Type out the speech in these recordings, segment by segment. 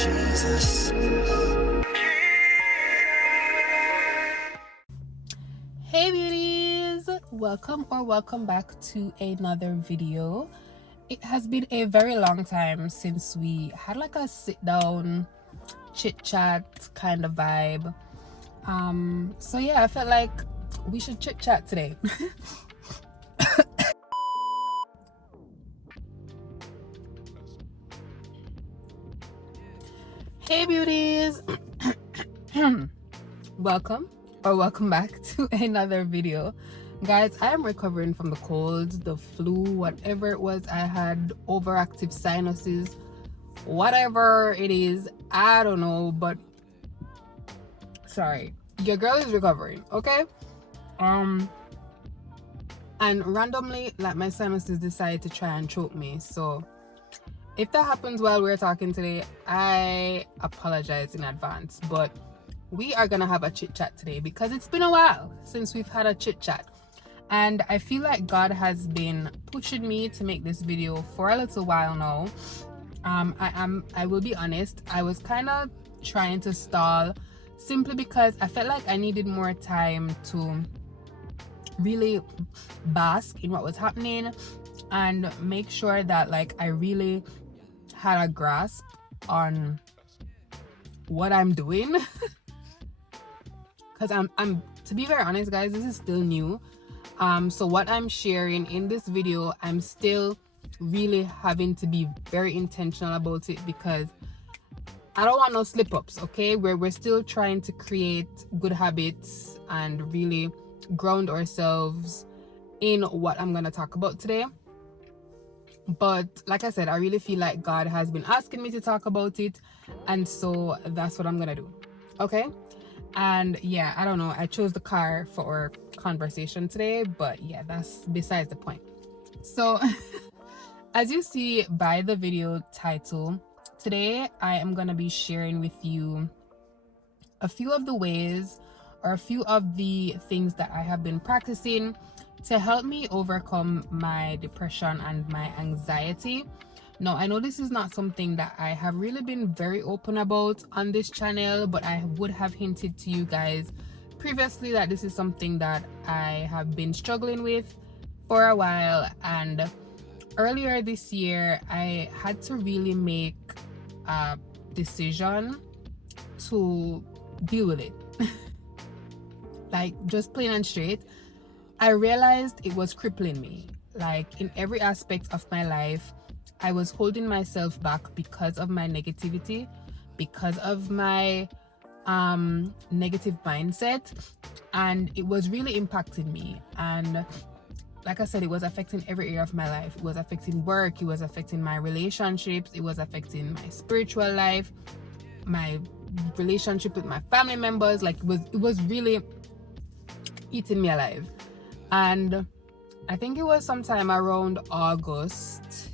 Jesus. Hey beauties, welcome back to another video. It has been a very long time since we had like a sit down chit chat kind of vibe. So yeah, I felt like we should chit chat today. Hey beauties, welcome back to another video. Guys, I am recovering from the cold, the flu, whatever it was I had, overactive sinuses, whatever it is, I don't know, but sorry, your girl is recovering, okay? And randomly, like, my sinuses decided to try and choke me, so if that happens while we're talking today, I apologize in advance, but we are gonna have a chit chat today because it's been a while since we've had a chit chat, and I feel like God has been pushing me to make this video for a little while now. I will be honest, I was kind of trying to stall simply because I felt like I needed more time to really bask in what was happening and make sure that like I really had a grasp on what I'm doing. Because I'm to be very honest, guys, this is still new. So what I'm sharing in this video, I'm still really having to be very intentional about it because I don't want no slip-ups, okay? We're still trying to create good habits and really ground ourselves in what I'm gonna talk about today. But like I said, I really feel like God has been asking me to talk about it, and so that's what I'm gonna do, okay? And yeah, I don't know, I chose the car for our conversation today, but yeah, that's besides the point. So as you see by the video title, today I am gonna be sharing with you a few of the ways or a few of the things that I have been practicing to help me overcome my depression and my anxiety. Now, I know this is not something that I have really been very open about on this channel, but I would have hinted to you guys previously that this is something that I have been struggling with for a while. And earlier this year, I had to really make a decision to deal with it. Like, just plain and straight, I realized it was crippling me. Like, in every aspect of my life, I was holding myself back because of my negativity, because of my negative mindset, and it was really impacting me. And like I said, it was affecting every area of my life. It was affecting work, it was affecting my relationships, it was affecting my spiritual life, my relationship with my family members. Like, it was really eating me alive. And I think it was sometime around August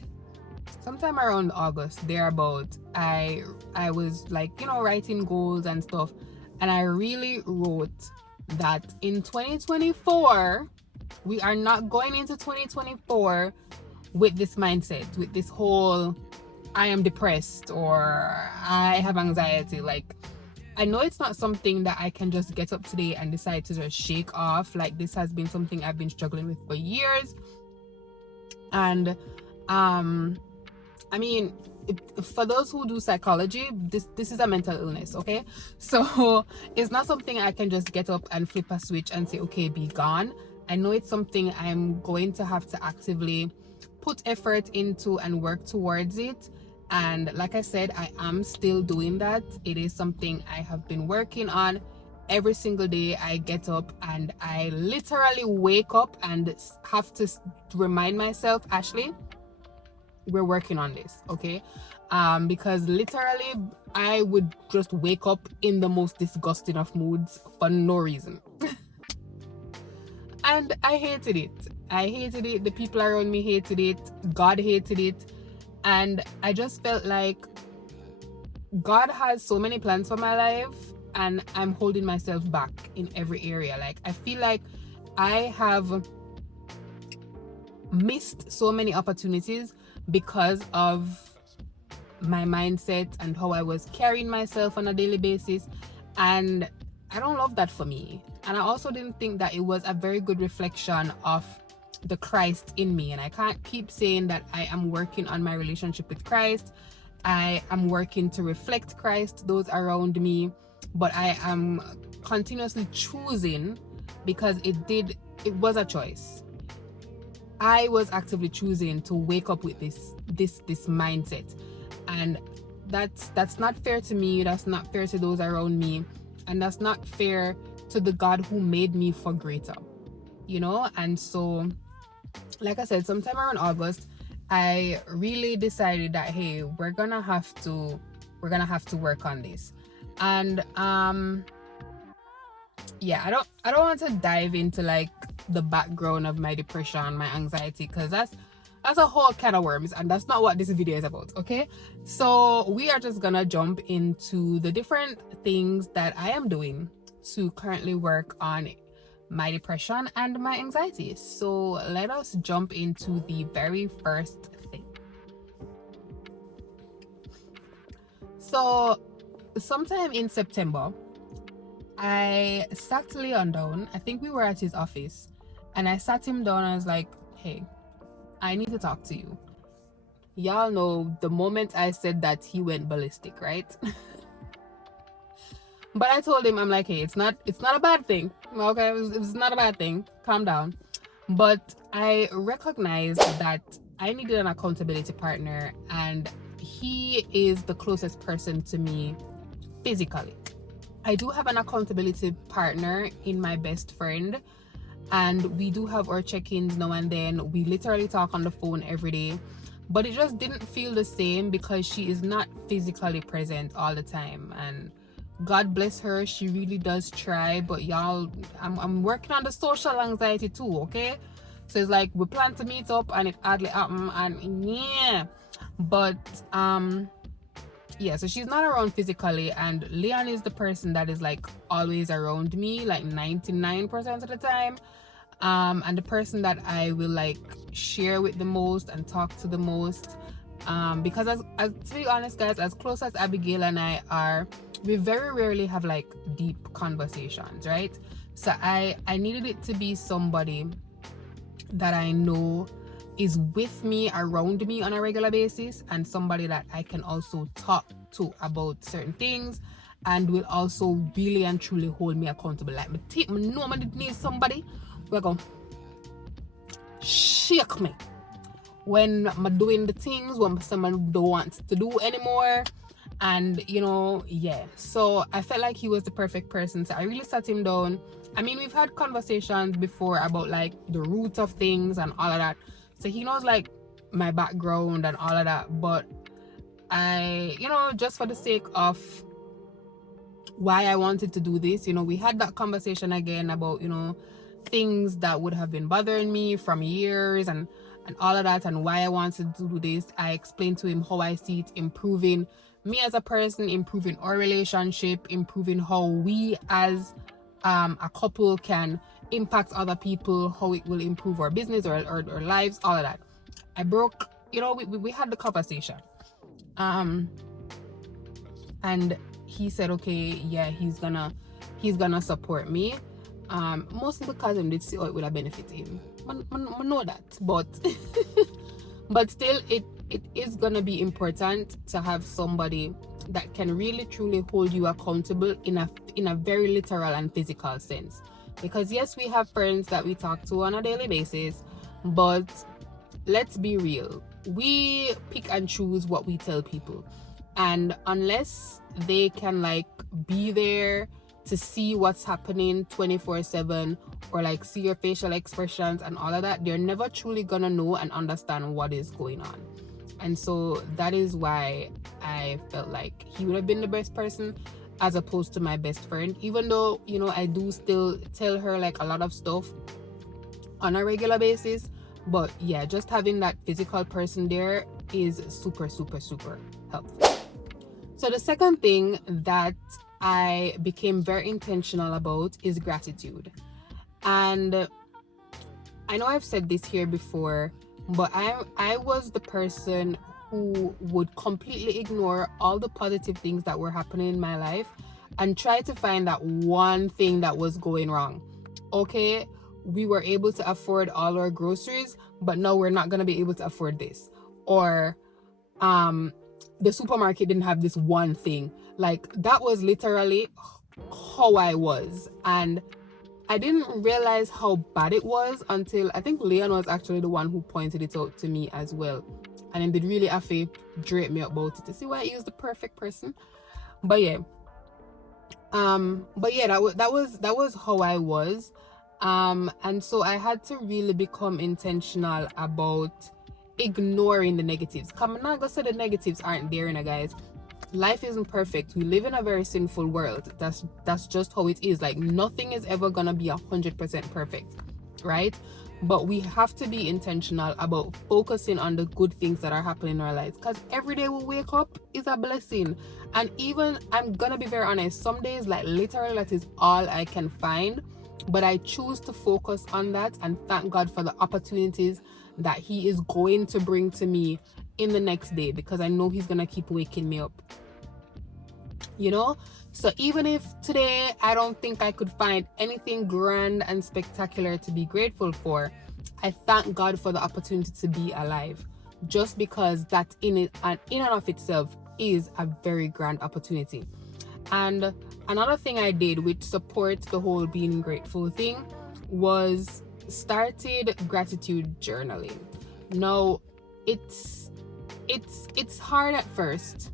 thereabout, I was like, you know, writing goals and stuff, and I really wrote that in 2024 we are not going into 2024 with this mindset, with this whole I am depressed or I have anxiety. Like, I know it's not something that I can just get up today and decide to just shake off. Like, this has been something I've been struggling with for years. And I mean, for those who do psychology, this is a mental illness, okay? So it's not something I can just get up and flip a switch and say, okay, be gone. I know it's something I'm going to have to actively put effort into and work towards it. And like I said, I am still doing that. It is something I have been working on. Every single day I get up and I literally wake up and have to remind myself, Ashley, we're working on this, okay? Because literally I would just wake up in the most disgusting of moods for no reason. And I hated it. The people around me hated it. God hated it. And I just felt like God has so many plans for my life, and I'm holding myself back in every area. Like, I feel like I have missed so many opportunities because of my mindset and how I was carrying myself on a daily basis, and I don't love that for me. And I also didn't think that it was a very good reflection of the Christ in me. And I can't keep saying that I am working on my relationship with Christ, I am working to reflect Christ to those around me, but I am continuously choosing, because it was a choice. I was actively choosing to wake up with this mindset, and that's not fair to me, that's not fair to those around me, and that's not fair to the God who made me for greater, you know. And so, like I said, sometime around August, I really decided that, hey, we're gonna have to work on this. And yeah, I don't want to dive into like the background of my depression, my anxiety, because that's a whole can of worms, and that's not what this video is about. Okay, so we are just gonna jump into the different things that I am doing to currently work on my depression and my anxiety. So let us jump into the very first thing. So sometime in September, I sat Leon down. I think we were at his office, and I sat him down and I was like, hey, I need to talk to you. Y'all know the moment I said that, he went ballistic, right? But I told him, I'm like, hey, it's not a bad thing. Okay, it's not a bad thing. Calm down. But I recognized that I needed an accountability partner, and he is the closest person to me physically. I do have an accountability partner in my best friend, and we do have our check-ins now and then. We literally talk on the phone every day, but it just didn't feel the same because she is not physically present all the time. And God bless her, she really does try, but y'all, I'm working on the social anxiety too, okay? So it's like we plan to meet up and it hardly happen, and yeah. But yeah, so she's not around physically, and Leon is the person that is like always around me, like 99% of the time, and the person that I will like share with the most and talk to the most, because as to be honest guys, as close as Abigail and I are, we very rarely have like deep conversations, right? So I needed it to be somebody that I know is with me, around me on a regular basis, and somebody that I can also talk to about certain things and will also really and truly hold me accountable. Like me know I need somebody who going shake me when I'm doing the things when someone don't want to do anymore. And you know, yeah, so I felt like he was the perfect person, so I really sat him down. I mean, we've had conversations before about like the roots of things and all of that, so he knows like my background and all of that. But I, you know, just for the sake of why I wanted to do this, you know, we had that conversation again about, you know, things that would have been bothering me from years and all of that, and why I wanted to do this. I explained to him how I see it improving me as a person, improving our relationship, improving how we as a couple can impact other people, how it will improve our business or our lives, all of that. I broke, you know, we had the conversation, and he said, okay, yeah, he's gonna support me, mostly because him did see how it would have benefited him. I know that, but but still, it is gonna be important to have somebody that can really truly hold you accountable in a very literal and physical sense. Because yes, we have friends that we talk to on a daily basis, but let's be real, we pick and choose what we tell people, and unless they can like be there to see what's happening 24/7, or like see your facial expressions and all of that, they're never truly gonna know and understand what is going on. And so that is why I felt like he would have been the best person as opposed to my best friend, even though, you know, I do still tell her like a lot of stuff on a regular basis. But yeah, just having that physical person there is super helpful. So the second thing that I became very intentional about is gratitude. And I know I've said this here before, but I was the person who would completely ignore all the positive things that were happening in my life and try to find that one thing that was going wrong. Okay, we were able to afford all our groceries, but now we're not going to be able to afford this. Or the supermarket didn't have this one thing. Like, that was literally how I was. And I didn't realize how bad it was until I think Leon was actually the one who pointed it out to me as well. And then did really have to drape me about it to see why he was the perfect person. But yeah. That was how I was. And so I had to really become intentional about ignoring the negatives. I'm not gonna say the negatives aren't there, guys. Life isn't perfect. We live in a very sinful world. That's just how it is. Like, nothing is ever gonna be 100% perfect, right? But we have to be intentional about focusing on the good things that are happening in our lives, because every day we wake up is a blessing. And even, I'm gonna be very honest, some days, like, literally that is all I can find, but I choose to focus on that and thank God for the opportunities that he is going to bring to me in the next day, because I know he's gonna keep waking me up, you know. So even if today I don't think I could find anything grand and spectacular to be grateful for, I thank God for the opportunity to be alive, just because that in and of itself is a very grand opportunity. And another thing I did, which supports the whole being grateful thing, was started gratitude journaling. Now, it's hard at first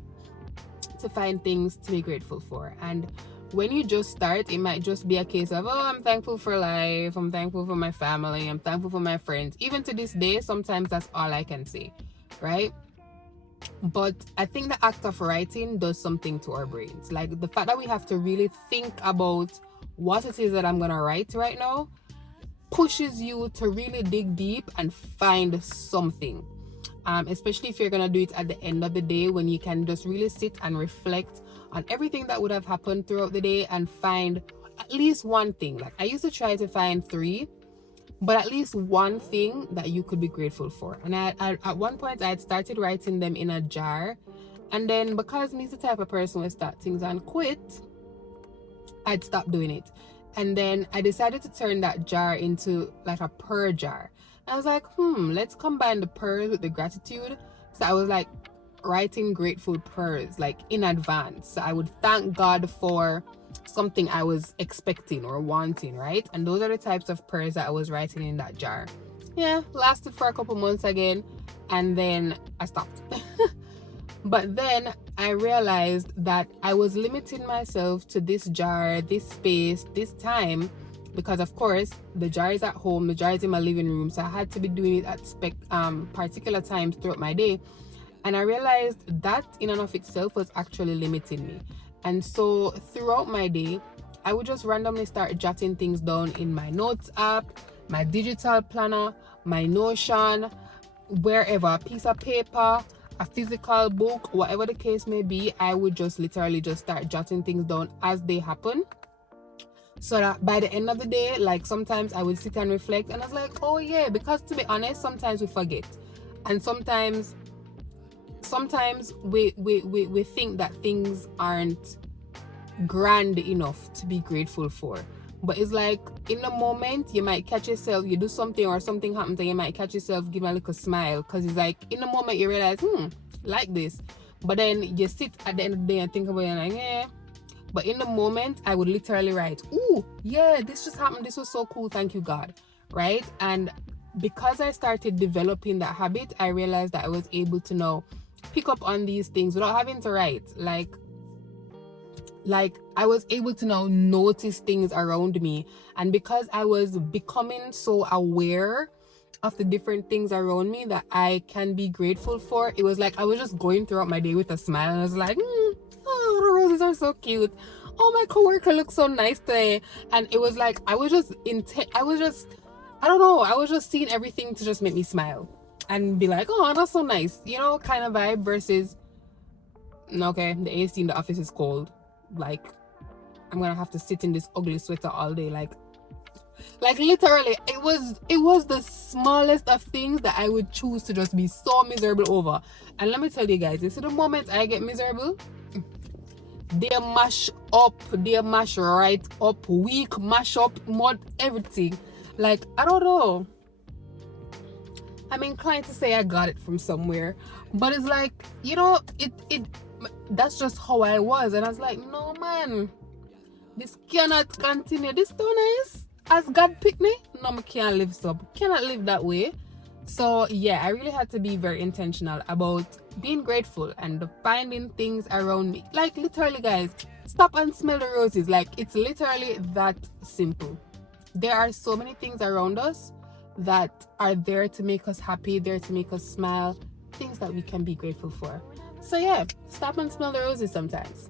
to find things to be grateful for, and when you just start, it might just be a case of, oh, I'm thankful for life, I'm thankful for my family, I'm thankful for my friends. Even to this day, sometimes that's all I can say, right? But I think the act of writing does something to our brains. Like, the fact that we have to really think about what it is that I'm gonna write right now pushes you to really dig deep and find something. Especially if you're gonna do it at the end of the day, when you can just really sit and reflect on everything that would have happened throughout the day and find at least one thing. Like, I used to try to find 3, but at least one thing that you could be grateful for. And I at one point I had started writing them in a jar, and then because me's the type of person who start things and quit, I'd stop doing it. And then I decided to turn that jar into like a prayer jar. I was like, let's combine the prayers with the gratitude. So I was like writing grateful prayers, like, in advance. So I would thank God for something I was expecting or wanting, right? And those are the types of prayers that I was writing in that jar. Yeah, lasted for a couple months again, and then I stopped. But then I realized that I was limiting myself to this jar, this space, this time, because of course the jar is at home, the jar is in my living room, so I had to be doing it at particular times throughout my day. And I realized that in and of itself was actually limiting me. And so throughout my day, I would just randomly start jotting things down in my notes app, my digital planner, my Notion, wherever, a piece of paper, a physical book, whatever the case may be. I would just literally just start jotting things down as they happen, so that by the end of the day, like, sometimes I would sit and reflect, and I was like, oh yeah, because to be honest, sometimes we forget, and sometimes we think that things aren't grand enough to be grateful for. But it's like, in the moment, you might catch yourself, you do something or something happens, and you might catch yourself giving a little smile, because it's like, in the moment you realize, like this. But then you sit at the end of the day and think about it, and like, yeah. But in the moment, I would literally write, ooh, yeah, this just happened, this was so cool, thank you God, right? And because I started developing that habit, I realized that I was able to now pick up on these things without having to write. Like I was able to now notice things around me. And because I was becoming so aware of the different things around me that I can be grateful for, it was like I was just going throughout my day with a smile, and I was like, oh, the roses are so cute, oh, my coworker looks so nice today. And it was like I was just I don't know, I was just seeing everything to just make me smile and be like, oh, that's so nice, you know, kind of vibe. Versus, okay, the AC in the office is cold, like I'm gonna have to sit in this ugly sweater all day. Like, Like literally, it was the smallest of things that I would choose to just be so miserable over. And let me tell you guys, you see the moment I get miserable, they mash right up, weak, mash up, mud, everything. Like, I don't know. I'm inclined to say I got it from somewhere, but it's like, you know, it that's just how I was, and I was like, no man, this cannot continue. This too nice. As God picked me, no, I can't live so. Cannot live that way. So yeah, I really had to be very intentional about being grateful and finding things around me. Like literally, guys, stop and smell the roses. Like it's literally that simple. There are so many things around us that are there to make us happy, there to make us smile, things that we can be grateful for. So yeah, stop and smell the roses sometimes.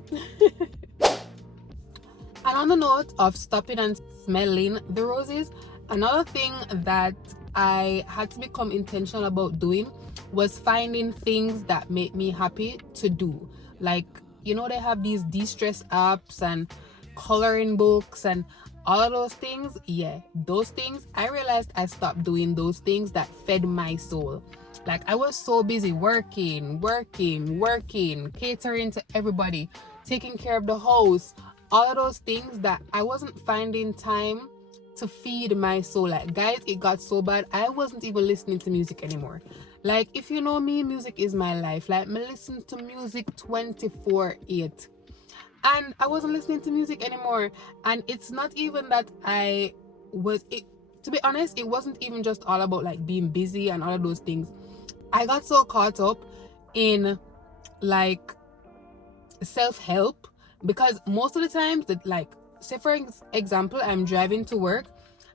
And on the note of stopping and smelling the roses, another thing that I had to become intentional about doing was finding things that make me happy to do. Like, you know, they have these de-stress apps and coloring books and all of those things. Yeah, those things, I realized I stopped doing those things that fed my soul. Like I was so busy working, catering to everybody, taking care of the house, all of those things that I wasn't finding time to feed my soul. Like guys, it got so bad I wasn't even listening to music anymore. Like if you know me, music is my life. Like me listen to music 24/8, and I wasn't listening to music anymore. And it's not even that I was it, to be honest, it wasn't even just all about like being busy and all of those things. I got so caught up in like self-help, because most of the times that, like, say for example, I'm driving to work,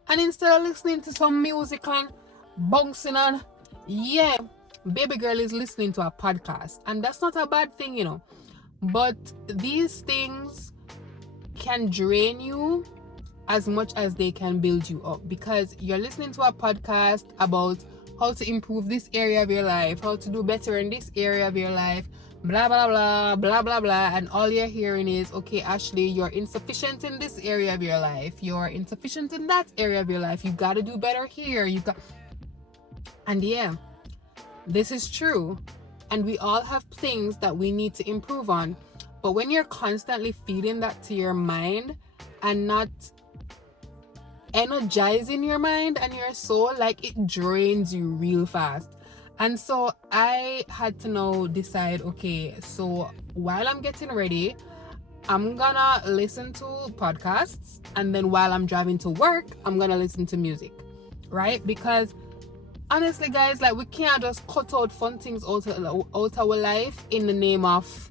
and instead of listening to some music and bouncing on, yeah, baby girl is listening to a podcast, and that's not a bad thing, you know. But these things can drain you as much as they can build you up, because you're listening to a podcast about how to improve this area of your life, how to do better in this area of your life, blah blah blah blah blah blah, and all you're hearing is, okay, Ashley, you're insufficient in this area of your life, you're insufficient in that area of your life, you got to do better here, you got. And yeah, this is true, and we all have things that we need to improve on. But when you're constantly feeding that to your mind and not energizing your mind and your soul, like it drains you real fast. And so I had to now decide, okay, so while I'm getting ready, I'm gonna listen to podcasts, and then while I'm driving to work, I'm gonna listen to music, right? Because honestly, guys, like we can't just cut out fun things out our life in the name of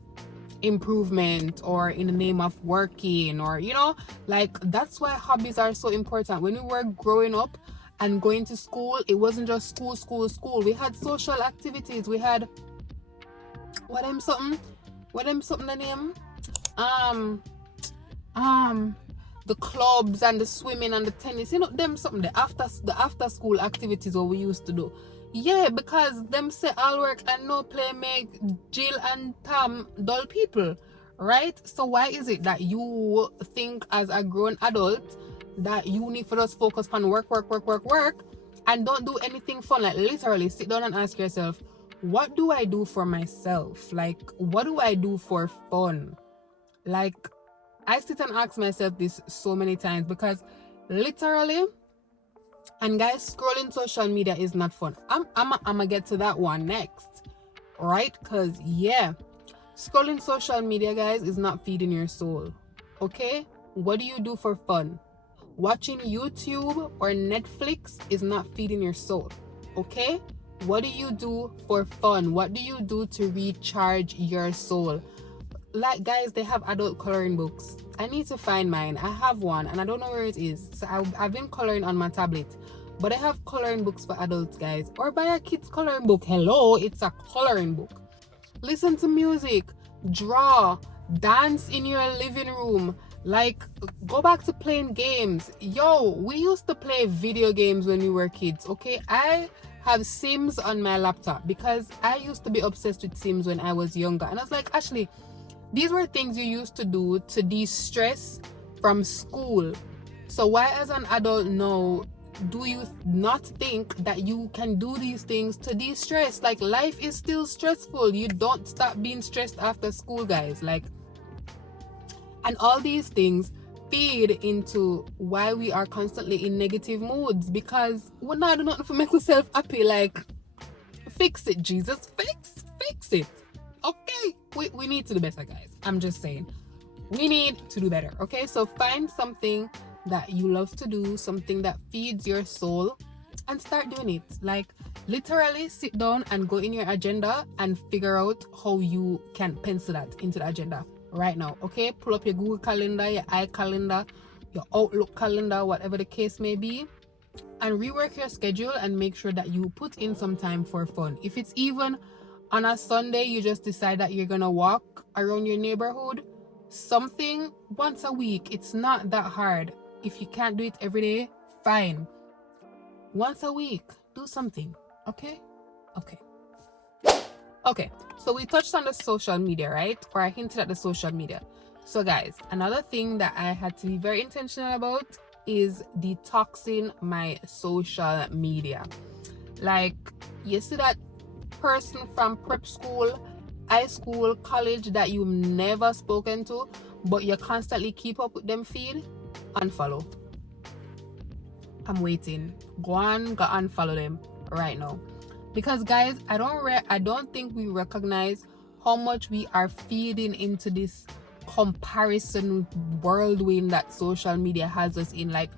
improvement or in the name of working, or you know, like that's why hobbies are so important. When we were growing up and going to school, it wasn't just school. We had social activities. We had what them something the name the clubs and the swimming and the tennis, you know, them something, the after school activities what we used to do. Yeah, because them say all work and no play make Jill and Tom dull people, right? So why is it that you think as a grown adult that you need for us focus on work and don't do anything fun? Like literally sit down and ask yourself, what do I do for myself? Like what do I do for fun? Like I sit and ask myself this so many times, because literally, and guys, scrolling social media is not fun. I'm gonna get to that one next, right? Because yeah, scrolling social media, guys, is not feeding your soul. Okay, what do you do for fun? Watching YouTube or Netflix is not feeding your soul. Okay, what do you do for fun? What do you do to recharge your soul? Like guys, they have adult coloring books. I need to find mine. I have one and I don't know where it is. So I've been coloring on my tablet, but I have coloring books for adults, guys. Or buy a kid's coloring book. Hello, it's a coloring book. Listen to music, draw, dance in your living room. Like go back to playing games. Yo, we used to play video games when we were kids. Okay, I have Sims on my laptop because I used to be obsessed with Sims when I was younger, and I was like, Ashley, these were things you used to do to de-stress from school. So why as an adult now do you not think that you can do these things to de-stress? Like, life is still stressful. You don't stop being stressed after school, guys. Like, and all these things feed into why we are constantly in negative moods, because we're not doing nothing to make ourselves happy. Like, fix it, Jesus. Fix it. Okay, we need to do better, guys. I'm just saying, we need to do better. Okay, so find something that you love to do, something that feeds your soul, and start doing it. Like, literally sit down and go in your agenda and figure out how you can pencil that into the agenda right now. Okay, pull up your Google Calendar, your iCalendar, your Outlook calendar, whatever the case may be, and rework your schedule and make sure that you put in some time for fun. If it's even on a Sunday, you just decide that you're gonna walk around your neighborhood, something once a week. It's not that hard. If you can't do it every day, fine. Once a week, do something. Okay. So we touched on the social media, right? Or I hinted at the social media. So guys, another thing that I had to be very intentional about is detoxing my social media. Like, you see that person from prep school, high school, college that you've never spoken to, but you constantly keep up with them feed? Unfollow. I'm waiting. Go unfollow them right now. Because guys, I don't think we recognize how much we are feeding into this comparison whirlwind that social media has us in. Like,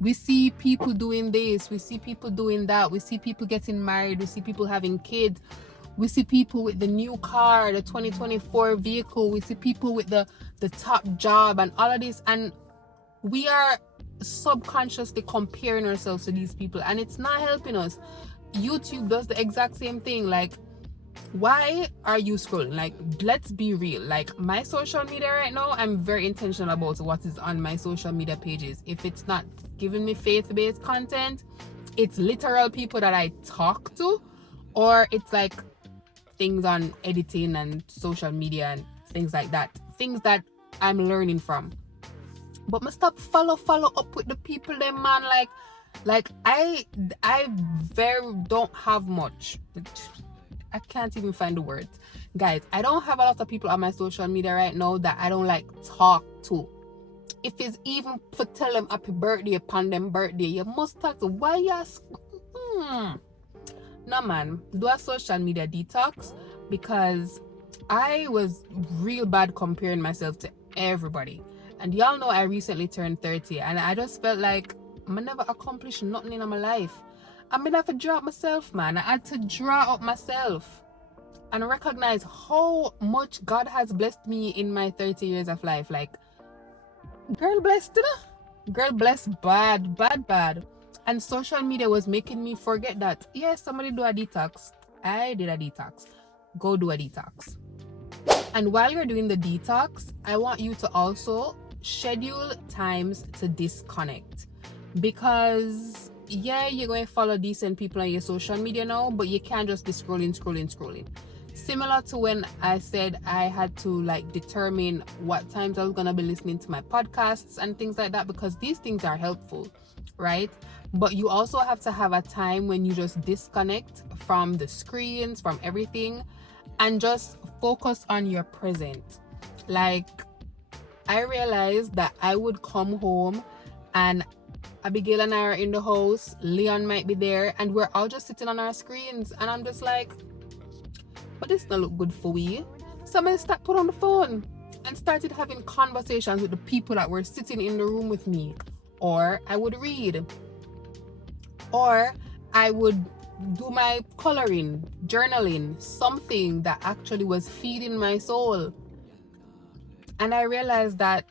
we see people doing this, we see people doing that, we see people getting married, we see people having kids, we see people with the new car, the 2024 vehicle, we see people with the top job and all of this, and we are subconsciously comparing ourselves to these people, and it's not helping us. YouTube does the exact same thing. Like, why are you scrolling? Like, let's be real. Like, my social media right now, I'm very intentional about what is on my social media pages. If it's not giving me faith-based content, it's literal people that I talk to, or it's like things on editing and social media and things like that, things that I'm learning from. But I stop follow up with the people them, man. Like I very don't have much. I can't even find the words, guys. I don't have a lot of people on my social media right now that I don't like talk to. If it's even for tell them happy birthday upon them birthday, you must talk to. Why you ask? No, man, do a social media detox, because I was real bad comparing myself to everybody. And y'all know I recently turned 30, and I just felt like I never accomplished nothing in my life. I'm gonna have to draw up myself, man. I had to draw up myself and recognize how much God has blessed me in my 30 years of life. Like, girl blessed, you know? Girl blessed bad. And social media was making me forget that, yes, somebody do a detox. I did a detox. Go do a detox. And while you're doing the detox, I want you to also schedule times to disconnect. Because yeah, you're going to follow decent people on your social media now, but you can't just be scrolling. Similar to when I said I had to like determine what times I was going to be listening to my podcasts and things like that, because these things are helpful, right? But you also have to have a time when you just disconnect from the screens, from everything, and just focus on your present. Like, I realized that I would come home and Abigail and I are in the house, Leon might be there, and we're all just sitting on our screens, and I'm just like, but this don't look good for we. Somebody put on the phone and started having conversations with the people that were sitting in the room with me. Or I would read, or I would do my coloring, journaling, something that actually was feeding my soul. And I realized that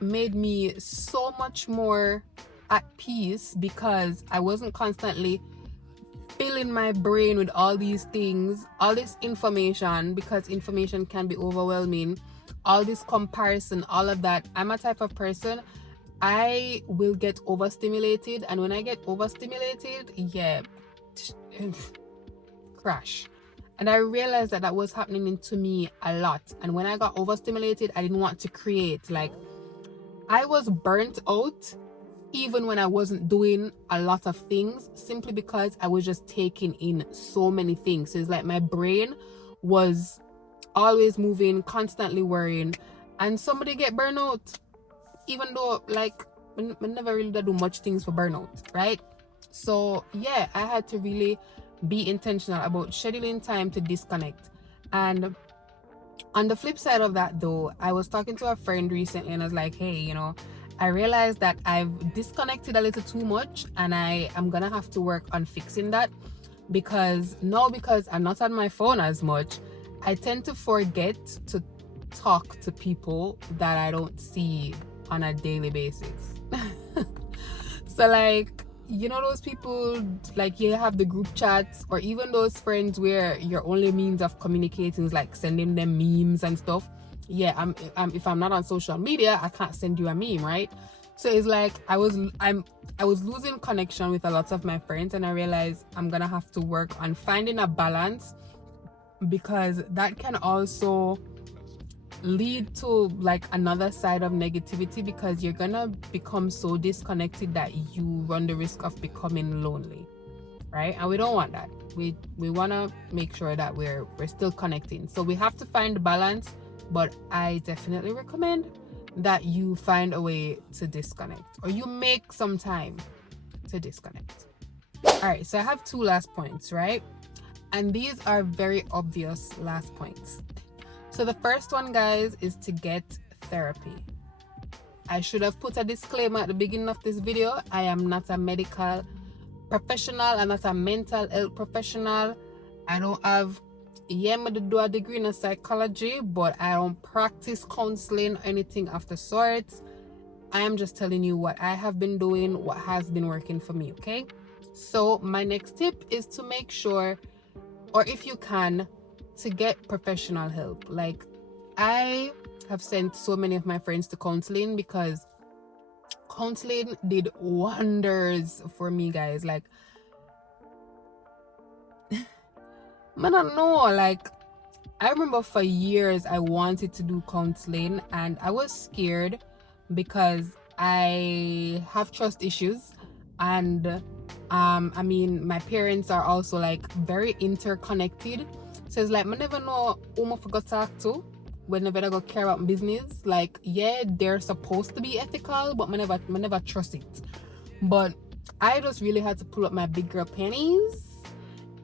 made me so much more at peace, because I wasn't constantly filling my brain with all these things, all this information, because information can be overwhelming, all this comparison, all of that. I'm a type of person, I will get overstimulated, and when I get overstimulated, yeah, crash. And I realized that was happening to me a lot. And when I got overstimulated, I didn't want to create. Like, I was burnt out even when I wasn't doing a lot of things, simply because I was just taking in so many things. So it's like my brain was always moving, constantly worrying, and somebody get burnout, even though like I never really do much things for burnout, right? So yeah, I had to really be intentional about scheduling time to disconnect. And on the flip side of that though, I was talking to a friend recently and I was like, hey, I realized that I've disconnected a little too much, and I am gonna have to work on fixing that, because I'm not on my phone as much, I tend to forget to talk to people that I don't see on a daily basis. So like, those people, like you have the group chats, or even those friends where your only means of communicating is like sending them memes and stuff. Yeah, if I'm not on social media, I can't send you a meme, right? So it's like I was losing connection with a lot of my friends, and I realized I'm gonna have to work on finding a balance, because that can also lead to like another side of negativity, because you're gonna become so disconnected that you run the risk of becoming lonely, right? And we don't want that. We want to make sure that we're still connecting, so we have to find balance. But I definitely recommend that you find a way to disconnect, or you make some time to disconnect. All right, so I have two last points, right? And these are very obvious last points. So the first one, guys, is to get therapy. I should have put a disclaimer at the beginning of this video. I am not a medical professional. I'm not a mental health professional. I don't have, I do a degree in psychology, but I don't practice counseling or anything of the sorts. I am just telling you what I have been doing, what has been working for me, okay? So my next tip is to make sure, or if you can, to get professional help. Like, I have sent so many of my friends to counseling, because counseling did wonders for me, guys. Like, I don't know, like, I remember for years I wanted to do counseling, and I was scared because I have trust issues, and I mean, my parents are also like very interconnected. So it's like I never know who I forgot to talk to whenever I go care about business. Like, yeah, they're supposed to be ethical, but I never trust it. But I just really had to pull up my big girl panties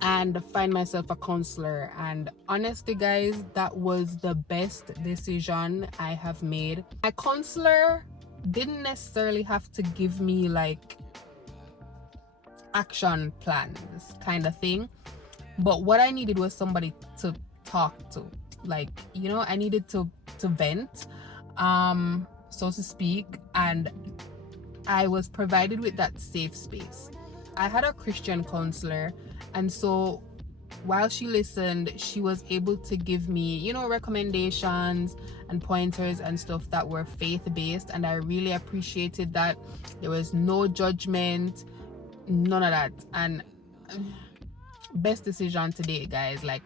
and find myself a counselor. And honestly, guys, that was the best decision I have made. My counselor didn't necessarily have to give me like action plans kind of thing, but what I needed was somebody to talk to. Like, I needed to vent, so to speak, and I was provided with that safe space. I had a Christian counselor, and so while she listened, she was able to give me, recommendations and pointers and stuff that were faith-based, and I really appreciated that. There was no judgment, none of that. And best decision today, guys. Like,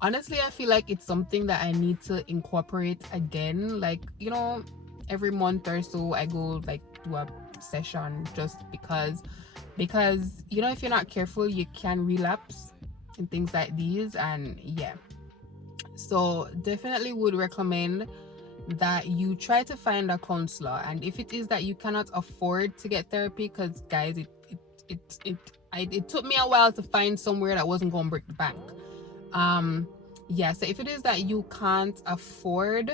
honestly, I feel like it's something that I need to incorporate again. Like, every month or so I go like do a session, just because if you're not careful, you can relapse and things like these. And yeah, so definitely would recommend that you try to find a counselor. And if it is that you cannot afford to get therapy, because guys, it took me a while to find somewhere that wasn't going to break the bank. Yeah, so if it is that you can't afford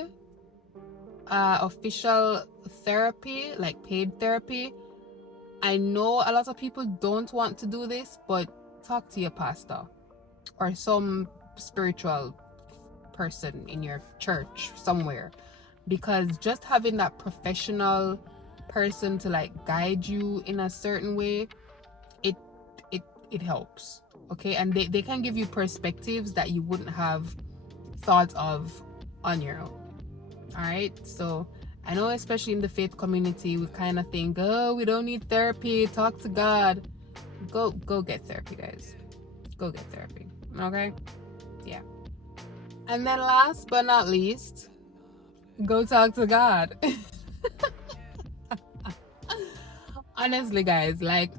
official therapy, like paid therapy, I know a lot of people don't want to do this, but talk to your pastor or some spiritual person in your church somewhere, because just having that professional person to like guide you in a certain way, it helps, okay? And they can give you perspectives that you wouldn't have thought of on your own. All right, so I know, especially in the faith community, we kind of think, oh, we don't need therapy, talk to God. Go get therapy, guys. Go get therapy, okay? Yeah. And then last but not least, go talk to God. honestly, guys, like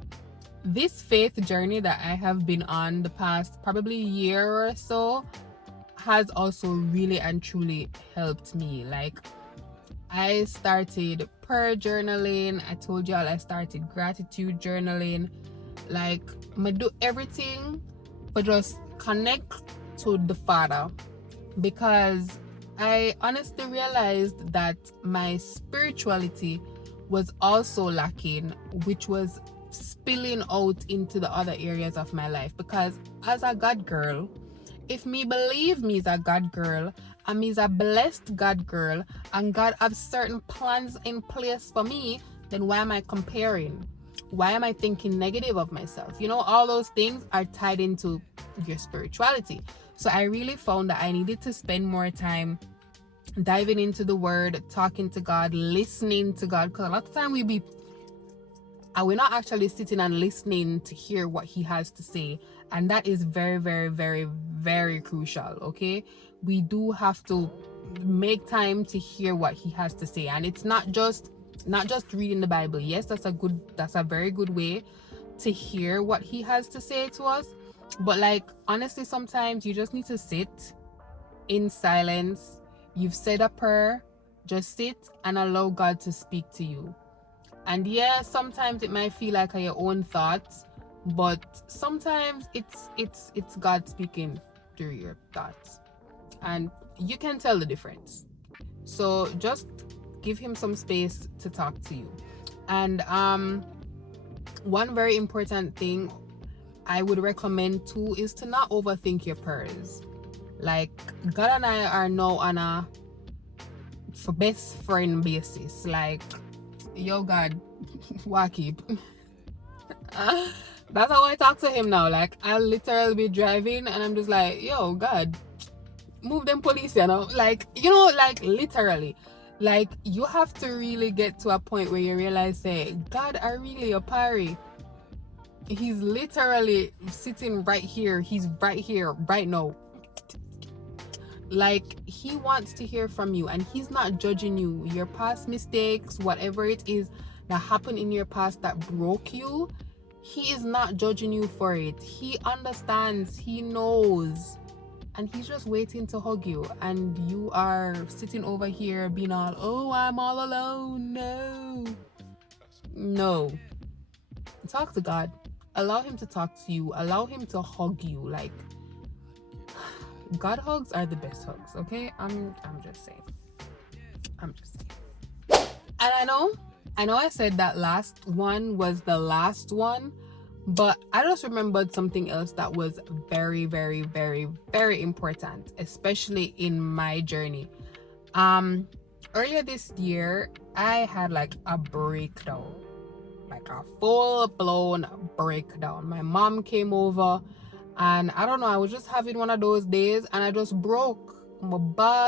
this faith journey that I have been on the past probably year or so has also really and truly helped me. Like, I started prayer journaling. I told y'all I started gratitude journaling. Like, I do everything but just connect to the Father, because I honestly realized that my spirituality was also lacking, which was spilling out into the other areas of my life. Because as a God girl, if me believe me's a God girl and me's a blessed God girl and God have certain plans in place for me, then why am I comparing? Why am I thinking negative of myself? You know, all those things are tied into your spirituality. So I really found that I needed to spend more time diving into the word, talking to God, listening to God. Because a lot of time we're not actually sitting and listening to hear what he has to say. And that is very, very, very, very crucial. Okay, we do have to make time to hear what he has to say. And it's not just reading the Bible. Yes, that's a very good way to hear what he has to say to us. But like, honestly, sometimes you just need to sit in silence. You've said a prayer, just sit and allow God to speak to you. And yeah, sometimes it might feel like your own thoughts, but sometimes it's God speaking through your thoughts, and you can tell the difference. So just give him some space to talk to you. And one very important thing I would recommend too is to not overthink your prayers. Like, God and I are now on a for best friend basis. Like, yo God, keep. That's how I talk to him now. Like, I'll literally be driving and I'm just like, yo God, move them police, you know. Like, you know, like literally. Like, you have to really get to a point where you realize, say, God are really a parry. He's literally sitting right here. He's right here right now. Like, he wants to hear from you, and he's not judging you. Your past mistakes, whatever it is that happened in your past that broke you, he is not judging you for it. He understands, he knows, and he's just waiting to hug you. And you are sitting over here being all, oh, I'm all alone. No, talk to God. Allow him to talk to you. Allow him to hug you. Like, God hugs are the best hugs, okay? I'm just saying. I'm just saying. And I know I said that last one was the last one, but I just remembered something else that was very, very, very, very important, especially in my journey. Earlier this year, I had like a breakdown. Like a full-blown breakdown. My mom came over, and I don't know, I was just having one of those days and I just broke. My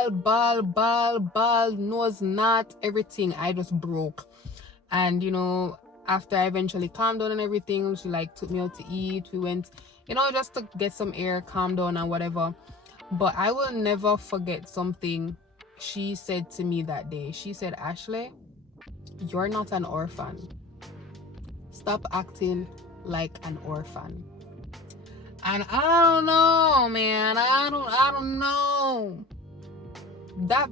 ball, nose, knot, everything. I just broke. And you know, after I eventually calmed down and everything, she like took me out to eat. We went, you know, just to get some air, calm down and whatever. But I will never forget something she said to me that day. She said, Ashley, you're not an orphan. Stop acting like an orphan. And I don't know, man. I don't know. That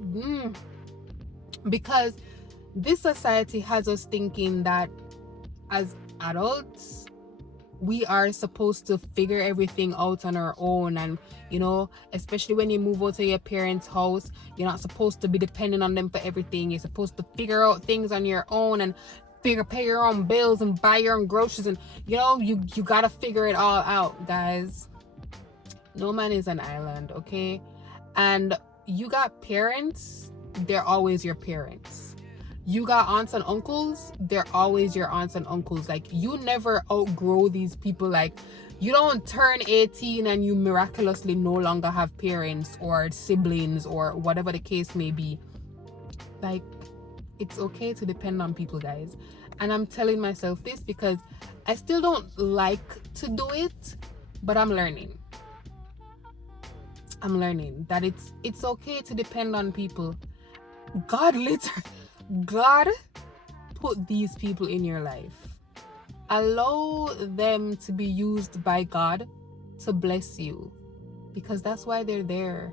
because this society has us thinking that as adults we are supposed to figure everything out on our own. And you know, especially when you move out to your parents' house, you're not supposed to be dependent on them for everything. You're supposed to figure out things on your own and pay your own bills and buy your own groceries, and you know, you gotta figure it all out, guys. No man is an island, okay? And you got parents, they're always your parents. You got aunts and uncles, they're always your aunts and uncles. Like, you never outgrow these people. Like, you don't turn 18 and you miraculously no longer have parents or siblings or whatever the case may be. Like, it's okay to depend on people, guys. And I'm telling myself this because I still don't like to do it, but I'm learning that it's okay to depend on people. God put these people in your life. Allow them to be used by God to bless you, because that's why they're there.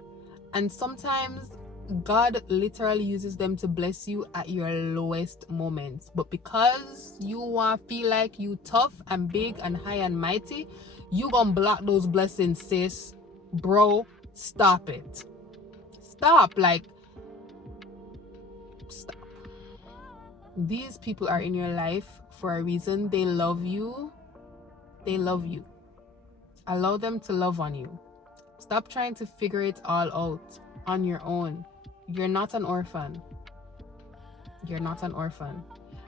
And sometimes God literally uses them to bless you at your lowest moments. But because you want to feel like you tough and big and high and mighty, you gonna block those blessings, sis. Bro, stop it. Stop. Like, stop. These people are in your life for a reason. They love you. They love you. Allow them to love on you. Stop trying to figure it all out on your own. You're not an orphan. You're not an orphan.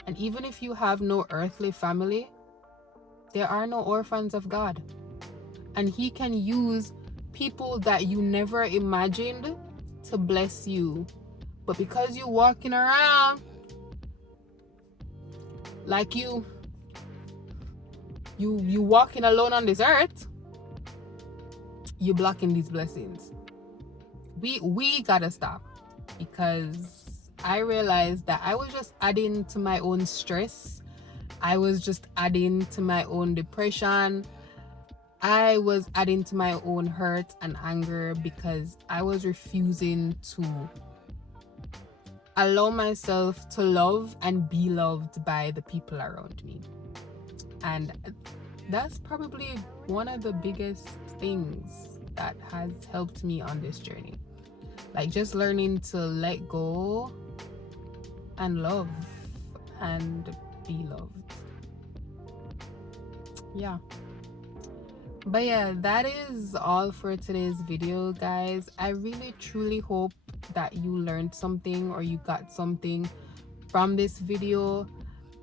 And even if you have no earthly family, there are no orphans of God. And He can use people that you never imagined to bless you. But because you're walking around like you walking alone on this earth, you're blocking these blessings. We gotta stop, because I realized that I was just adding to my own stress. I was just adding to my own depression. I was adding to my own hurt and anger, because I was refusing to allow myself to love and be loved by the people around me. And that's probably one of the biggest things that has helped me on this journey. Like, just learning to let go and love and be loved. Yeah. But yeah, that is all for today's video, guys. I really truly hope that you learned something or you got something from this video.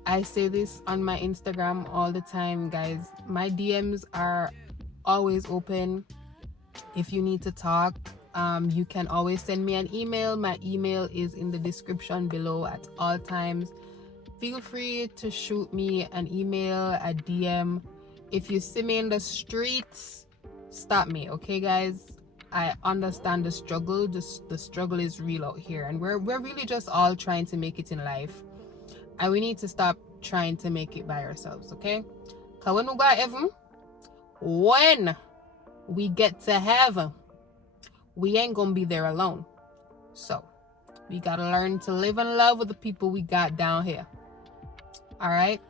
I say this on my Instagram all the time, guys. My DMs are always open. If you need to talk, you can always send me an email. My email is in the description below at all times. Feel free to shoot me an email, a DM. If you see me in the streets, stop me, okay, guys? I understand the struggle. The struggle is real out here, and we're really just all trying to make it in life, and we need to stop trying to make it by ourselves, okay? Because when we go to heaven, when we get to heaven, we ain't gonna be there alone. So we gotta learn to live in love with the people we got down here. All right,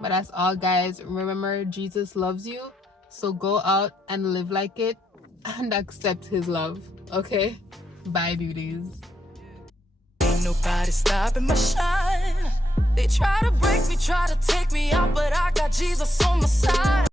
but that's all, guys. Remember, Jesus loves you, so go out and live like it and accept His love. Okay, bye, beauties. Ain't nobody stopping my shine. They try to break me, try to take me out, but I got Jesus on my side.